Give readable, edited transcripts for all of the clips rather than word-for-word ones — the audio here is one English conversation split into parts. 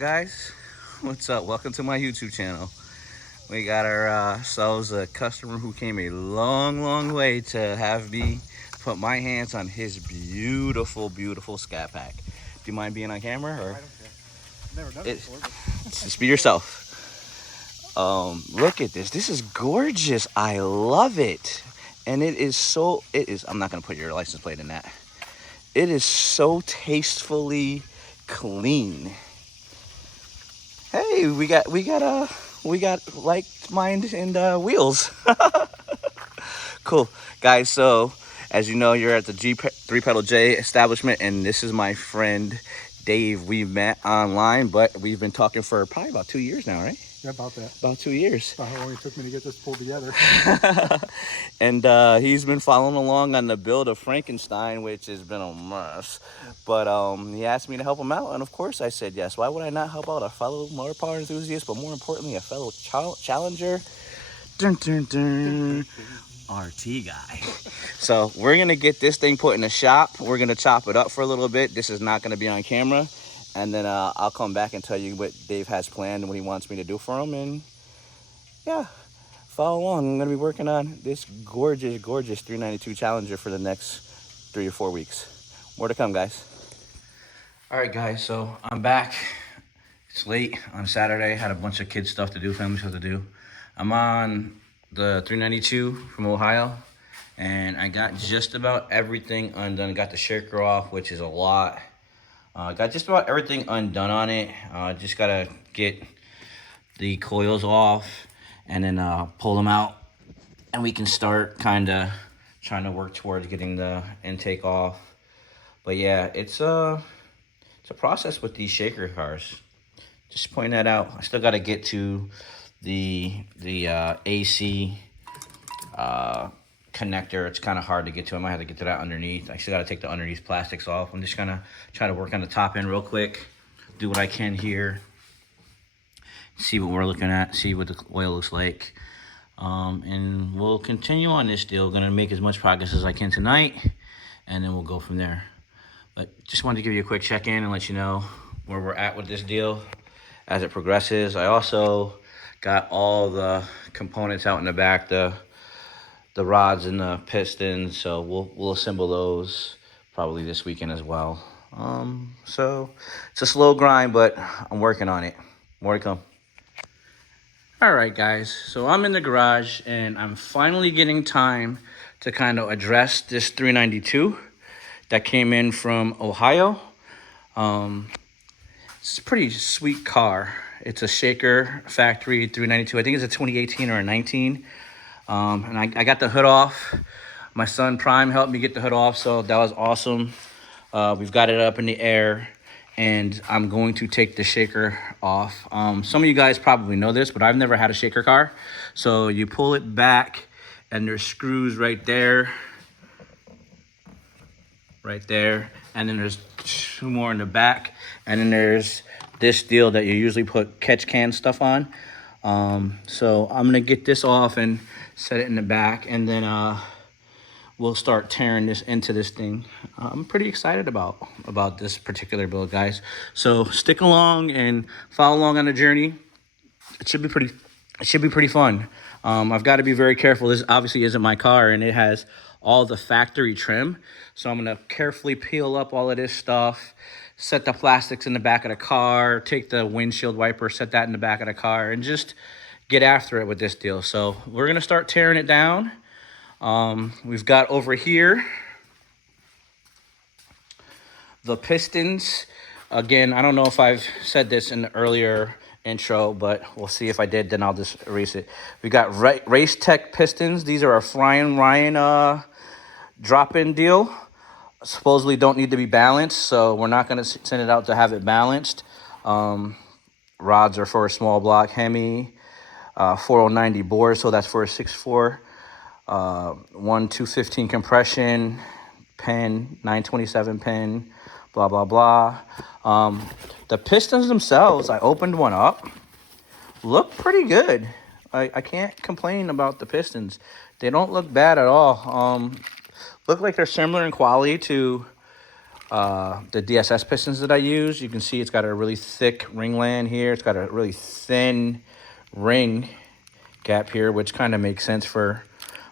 guys? What's up? Welcome to my YouTube channel. We got ourselves a customer who came a long way to have me put my hands on his beautiful Scat Pack. Do you mind being on camera? Or? I don't care. I've never done it before. But... Just be yourself. Look at this. This is gorgeous. I love it. And it is, I'm not going to put your license plate in that. It is so tastefully clean. Hey, we got like mind and wheels. Cool, guys. So as you know, you're at the 3Pedal J establishment, and this is my friend Dave. We met online, but we've been talking for probably about 2 years now, right? Yeah, about that. About 2 years. About how long it took me to get this pulled together. And he's been following along on the build of Frankenstein, which has been a mess. But he asked me to help him out, and of course I said yes. Why would I not help out a fellow motor power enthusiast, but more importantly, a fellow challenger? Dun, dun, dun. RT guy. So we're gonna get this thing put in the shop. We're gonna chop it up for a little bit. This is not gonna be on camera. And then I'll come back and tell you what Dave has planned and what he wants me to do for him. And yeah, follow along. I'm going to be working on this gorgeous 392 Challenger for the next 3 or 4 weeks. More to come, guys. All right, guys. So I'm back. It's late on Saturday. Had a bunch of kids stuff to do, family stuff to do. I'm on the 392 from Ohio. And I got just about everything undone. Got the shaker off, which is a lot. Got just about everything undone on it. Just gotta get the coils off and then pull them out, and we can start kind of trying to work towards getting the intake off. But yeah, it's a process with these shaker cars. Just point that out. I still gotta get to the AC connector. It's kind of hard to get to. I might have to get to that underneath. I still got to take the underneath plastics off. I'm just gonna try to work on the top end real quick, do what I can here, see what we're looking at, see what the oil looks like, and we'll continue on this deal. Gonna make as much progress as I can tonight, and then we'll go from there. But just wanted to give you a quick check-in and let you know where we're at with this deal as it progresses. I also got all the components out in the back, the rods and the pistons, so we'll assemble those probably this weekend as well. So it's a slow grind, but I'm working on it. More to come. All right, guys, so I'm in the garage and I'm finally getting time to kind of address this 392 that came in from Ohio. It's a pretty sweet car. It's a shaker factory 392. I think it's a 2018 or a 19. And I got the hood off. My son Prime helped me get the hood off, so that was awesome. We've got it up in the air, and I'm going to take the shaker off. Some of you guys probably know this, but I've never had a shaker car. So you pull it back, and there's screws right there, and then there's 2 more in the back, and then there's this deal that you usually put catch can stuff on. So I'm gonna get this off and set it in the back, and then we'll start tearing this into this thing. I'm pretty excited about this particular build, guys. So stick along and follow along on the journey. It should be pretty fun. I've got to be very careful. This obviously isn't my car, and it has all the factory trim. So I'm gonna carefully peel up all of this stuff, set the plastics in the back of the car, take the windshield wiper, set that in the back of the car, and just get after it with this deal. So we're gonna start tearing it down. We've got over here the pistons. Again, I don't know if I've said this in the earlier intro, but we'll see if I did, then I'll just erase it. We got Race Tech pistons. These are a Frying Ryan drop-in deal. Supposedly don't need to be balanced, so we're not going to send it out to have it balanced. Rods are for a small block Hemi, 4090 bore, so that's for a 6.4, 215 compression, pin, 927 pin, blah, blah, blah. The pistons themselves, I opened one up, look pretty good. I can't complain about the pistons. They don't look bad at all. Look like they're similar in quality to the DSS pistons that I use. You can see it's got a really thick ringland here. It's got a really thin ring gap here, which kind of makes sense for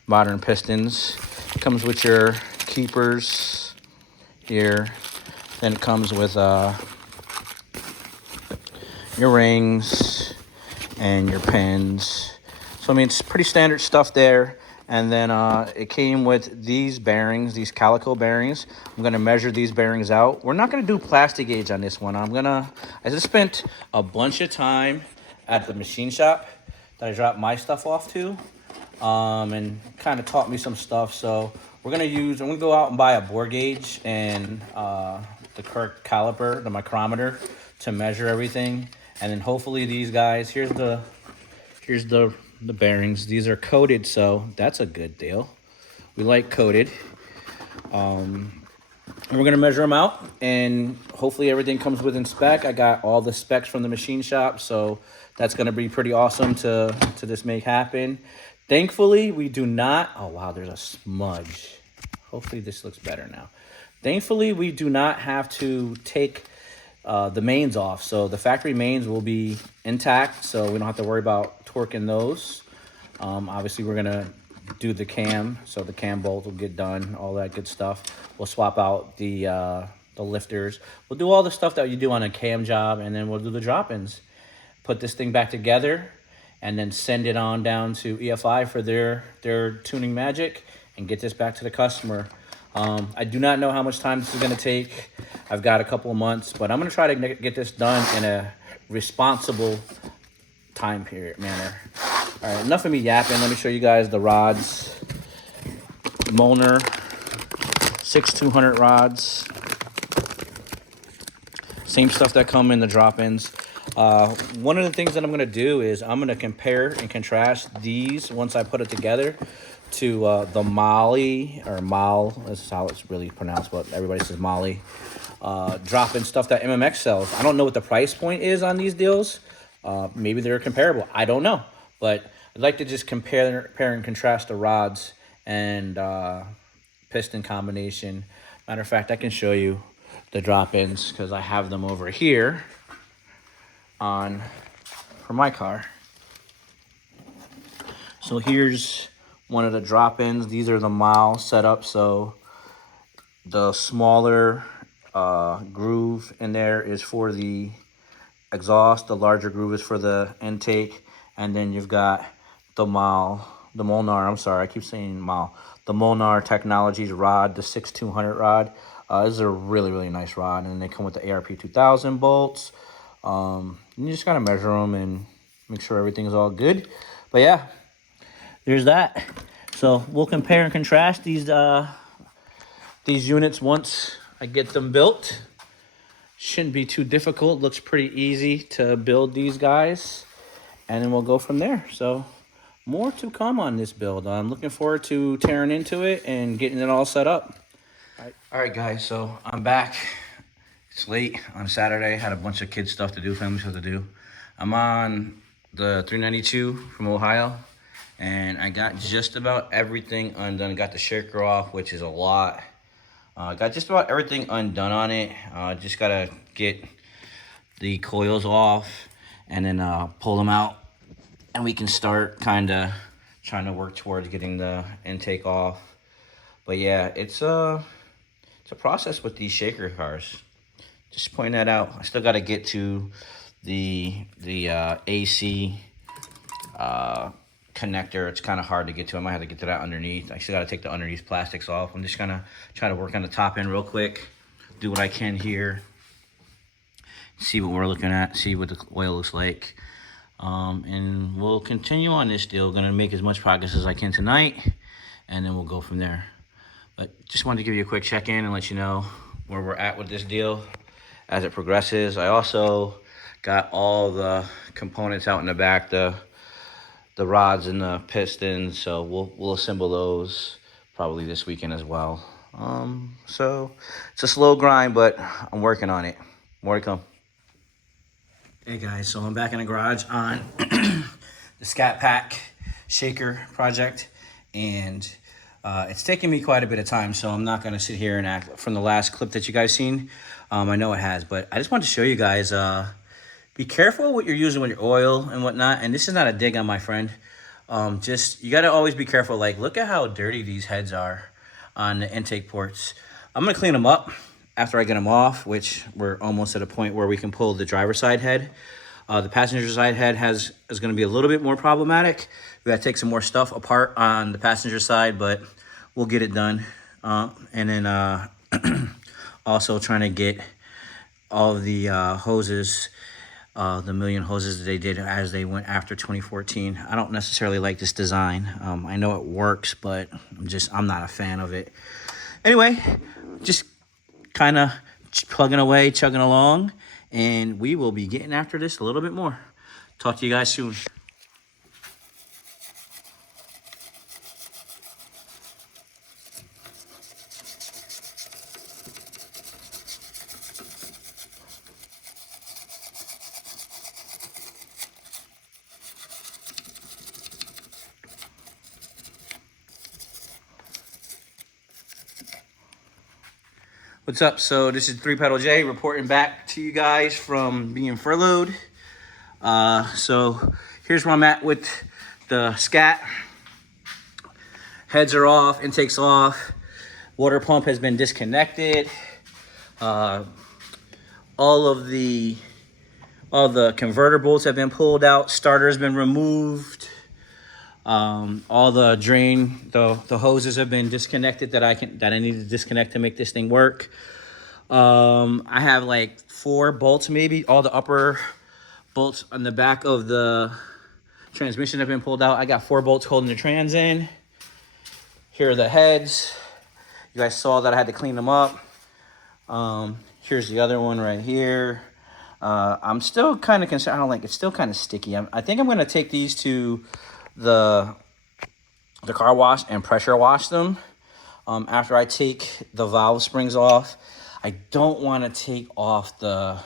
modern pistons. It comes with your keepers here. Then it comes with your rings and your pins. So I mean, it's pretty standard stuff there. And then it came with these bearings, these calico bearings. I'm gonna measure these bearings out. We're not gonna do plastic gauge on this one. I just spent a bunch of time at the machine shop that I dropped my stuff off to, and kind of taught me some stuff. So I'm gonna go out and buy a bore gauge and the correct caliper, the micrometer, to measure everything. And then hopefully these guys, here's the bearings. These are coated, so that's a good deal. We like coated. And we're gonna measure them out, and hopefully everything comes within spec. I got all the specs from the machine shop, so that's gonna be pretty awesome to just make happen. Thankfully, we do not, oh wow, there's a smudge. Hopefully this looks better now. Thankfully, we do not have to take the mains off. So the factory mains will be intact, so we don't have to worry about torquing those. Obviously, we're gonna do the cam, so the cam bolt will get done, all that good stuff. We'll swap out the lifters. We'll do all the stuff that you do on a cam job, and then we'll do the drop-ins. Put this thing back together, and then send it on down to EFI for their tuning magic, and get this back to the customer. I do not know how much time this is going to take. I've got a couple of months, but I'm going to try to get this done in a responsible time period manner. All right, enough of me yapping. Let me show you guys the rods. Molnar 6200 rods. Same stuff that come in the drop-ins. One of the things that I'm going to do is I'm going to compare and contrast these once I put it together to the Molly, or Mal, that's how it's really pronounced, but everybody says Molly, drop-in stuff that MMX sells. I don't know what the price point is on these deals. Maybe they're comparable. I don't know. But I'd like to just compare and contrast the rods and piston combination. Matter of fact, I can show you the drop-ins because I have them over here for my car. So here's one of the drop-ins. These are the mile setup. So the smaller groove in there is for the exhaust. The larger groove is for the intake. And then you've got the Molnar, I'm sorry, I keep saying Mal. The Molnar Technologies rod, the 6200 rod. This is a really, really nice rod. And they come with the ARP 2000 bolts. You just gotta measure them and make sure everything's all good. But yeah, there's that. So we'll compare and contrast these units once I get them built. Shouldn't be too difficult. Looks pretty easy to build these guys. And then we'll go from there. So more to come on this build. I'm looking forward to tearing into it and getting it all set up. All right, guys, so I'm back. It's late on Saturday. Had a bunch of kids stuff to do, family stuff to do. I'm on the 392 from Ohio, and I got just about everything undone. Got the shaker off, which is a lot. Got just about everything undone on it. Just gotta get the coils off and then pull them out, and we can start kind of trying to work towards getting the intake off. But yeah, it's a process with these shaker cars. Just pointing that out. I still got to get to the AC connector. It's kind of hard to get to. I might have to get to that underneath. I still got to take the underneath plastics off. I'm just gonna try to work on the top end real quick, do what I can here, see what we're looking at, see what the oil looks like, and we'll continue on this deal. Gonna make as much progress as I can tonight, and then we'll go from there. But just wanted to give you a quick check-in and let you know where we're at with this deal as it progresses. I also got all the components out in the back, the rods and the pistons, so we'll assemble those probably this weekend as well. So it's a slow grind, but I'm working on it. More to come. Hey guys, so I'm back in the garage on the Scat Pack shaker project, and It's taken me quite a bit of time, so I'm not going to sit here and act from the last clip that you guys seen. I know it has, but I just wanted to show you guys, be careful what you're using with your oil and whatnot. And this is not a dig on my friend. Just, you got to always be careful. Like, look at how dirty these heads are on the intake ports. I'm going to clean them up after I get them off, which we're almost at a point where we can pull the driver's side head. The passenger side head is going to be a little bit more problematic. We got to take some more stuff apart on the passenger side, but we'll get it done. And then also trying to get all of the hoses, the million hoses that they did as they went after 2014. I don't necessarily like this design. I know it works, but I'm not a fan of it. Anyway, just kind of plugging away, chugging along, and we will be getting after this a little bit more. Talk to you guys soon. What's up? So this is 3 Pedal J reporting back to you guys from being furloughed. So here's where I'm at with the scat. Heads are off, intake's off. Water pump has been disconnected. All the converter bolts have been pulled out. Starter's been removed. All the drain, the hoses have been disconnected that I need to disconnect to make this thing work. I have like 4 bolts, maybe. All the upper bolts on the back of the transmission have been pulled out. I got 4 bolts holding the trans in. Here are the heads. You guys saw that I had to clean them up. Here's the other one right here. I'm still kind of concerned. I don't like it's still kind of sticky. I think I'm going to take these to the car wash and pressure wash them after I take the valve springs off. I don't want to take off the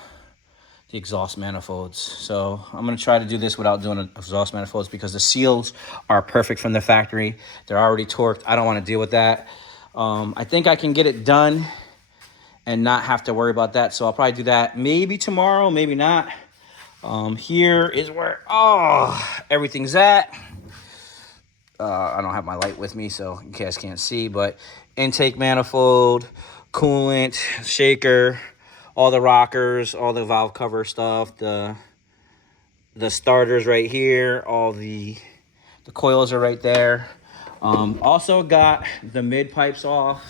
exhaust manifolds, so I'm going to try to do this without doing exhaust manifolds because the seals are perfect from the factory. They're already torqued. I don't want to deal with that. I think I can get it done and not have to worry about that, so I'll probably do that maybe tomorrow, maybe not. Here is where everything's at. I don't have my light with me, so you guys can't see, but intake manifold, coolant, shaker, all the rockers, all the valve cover stuff, the starters right here, all the coils are right there. Also got the mid pipes off.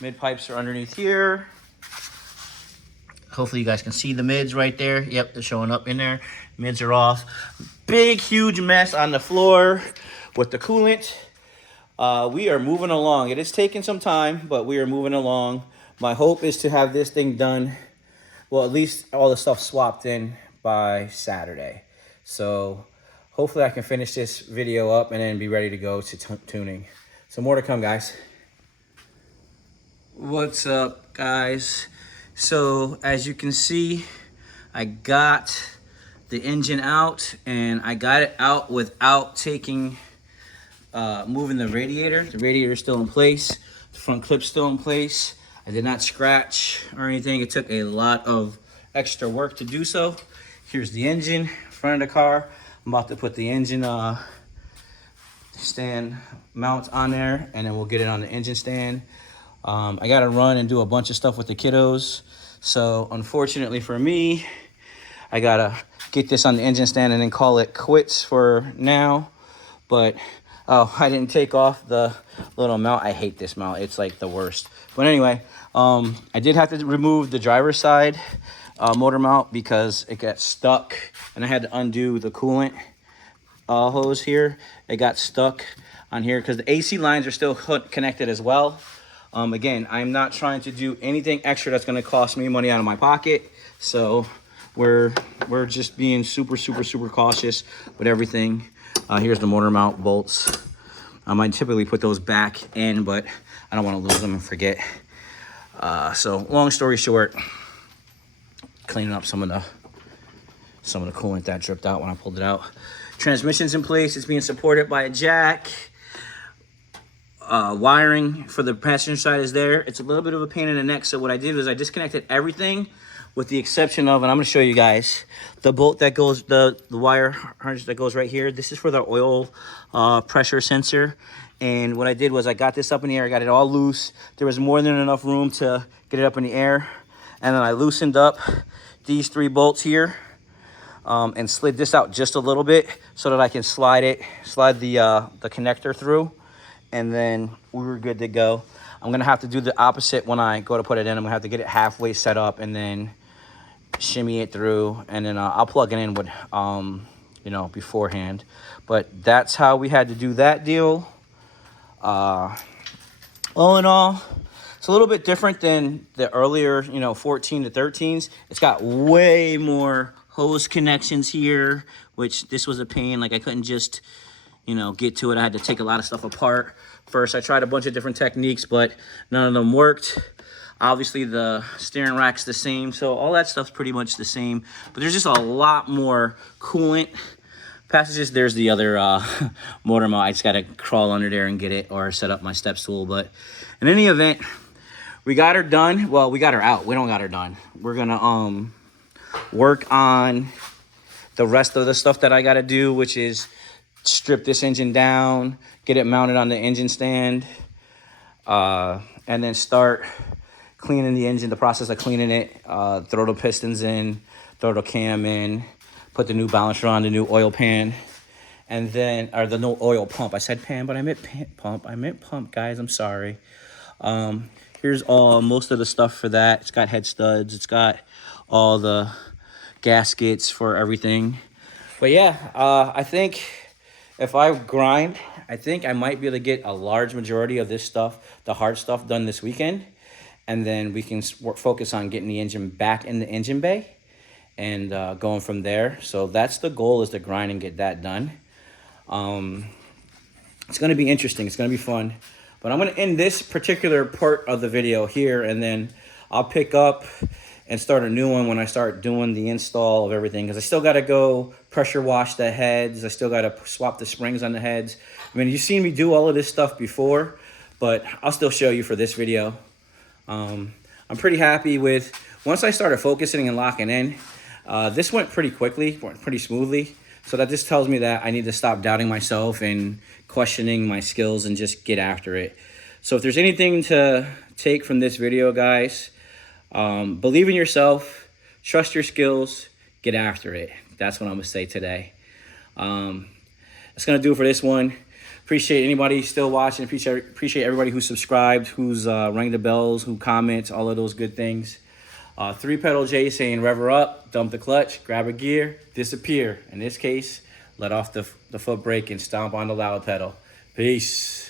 Mid pipes are underneath here. Hopefully you guys can see the mids right there. Yep, they're showing up in there. Mids are off. Big, huge mess on the floor with the coolant. We are moving along. It is taking some time, but we are moving along. My hope is to have this thing done, well, at least all the stuff swapped in by Saturday. So hopefully I can finish this video up and then be ready to go to tuning. So more to come, guys. What's up, guys? So as you can see, I got the engine out, and I got it out without taking moving the radiator. The radiator is still in place. The front clip's still in place. I did not scratch or anything. It took a lot of extra work to do so. Here's the engine, front of the car. I'm about to put the engine stand mount on there, and then we'll get it on the engine stand. I gotta run and do a bunch of stuff with the kiddos. So unfortunately for me, I gotta get this on the engine stand and then call it quits for now. But I didn't take off the little mount. I hate this mount. It's like the worst. But anyway, I did have to remove the driver's side motor mount because it got stuck, and I had to undo the coolant hose here. It got stuck on here because the AC lines are still connected as well. Again, I'm not trying to do anything extra that's going to cost me money out of my pocket. So we're just being super cautious with everything. Here's the motor mount bolts. I might typically put those back in, but I don't want to lose them and forget. So long story short, cleaning up some of the coolant that dripped out when I pulled it out. Transmission's in place. It's being supported by a jack. wiring for the passenger side is there. It's a little bit of a pain in the neck. So what I did was I disconnected everything with the exception of, and I'm going to show you guys, the bolt that goes, the wire harness that goes right here. This is for the oil pressure sensor. And what I did was I got this up in the air. I got it all loose. There was more than enough room to get it up in the air. And then I loosened up these 3 bolts here and slid this out just a little bit so that I can slide the connector through. And then we were good to go. I'm gonna have to do the opposite when I go to put it in. I'm gonna have to get it halfway set up and then shimmy it through, and then I'll plug it in with, you know, beforehand. But that's how we had to do that deal. All in all, it's a little bit different than the earlier, you know, 14 to 13s. It's got way more hose connections here, which this was a pain. Like I couldn't just, you know, get to it. I had to take a lot of stuff apart. First, I tried a bunch of different techniques, but none of them worked. Obviously, the steering rack's the same, so all that stuff's pretty much the same. But there's just a lot more coolant passages. There's the other motor mount. I just got to crawl under there and get it or set up my step stool. But in any event, we got her done. Well, we got her out. We don't got her done. We're going to work on the rest of the stuff that I got to do, which is strip this engine down, get it mounted on the engine stand, and then start cleaning the engine, the process of cleaning it, throw the pistons in, throw the cam in, put the new balancer on, the new oil pan, and then, or the new oil pump. I said pan, but I meant pump. I meant pump, guys. I'm sorry. Here's most of the stuff for that. It's got head studs. It's got all the gaskets for everything. But yeah, I think if I grind, I think I might be able to get a large majority of this stuff, the hard stuff, done this weekend. And then we can focus on getting the engine back in the engine bay and going from there. So that's the goal, is to grind and get that done. It's going to be interesting. It's going to be fun. But I'm going to end this particular part of the video here, and then I'll pick up and start a new one when I start doing the install of everything, because I still got to go pressure wash the heads. I still got to swap the springs on the heads. I mean, you've seen me do all of this stuff before, but I'll still show you for this video. I'm pretty happy with, once I started focusing and locking in, this went pretty quickly, went pretty smoothly. So that just tells me that I need to stop doubting myself and questioning my skills and just get after it. So if there's anything to take from this video, guys, believe in yourself, trust your skills, get after it. That's what I'm gonna say today. That's gonna do it for this one. Appreciate anybody still watching. Appreciate everybody who subscribed, who's rang the bells, who comments, all of those good things. 3-pedal J saying rev her up, dump the clutch, grab a gear, disappear. In this case, let off the foot brake and stomp on the loud pedal. Peace.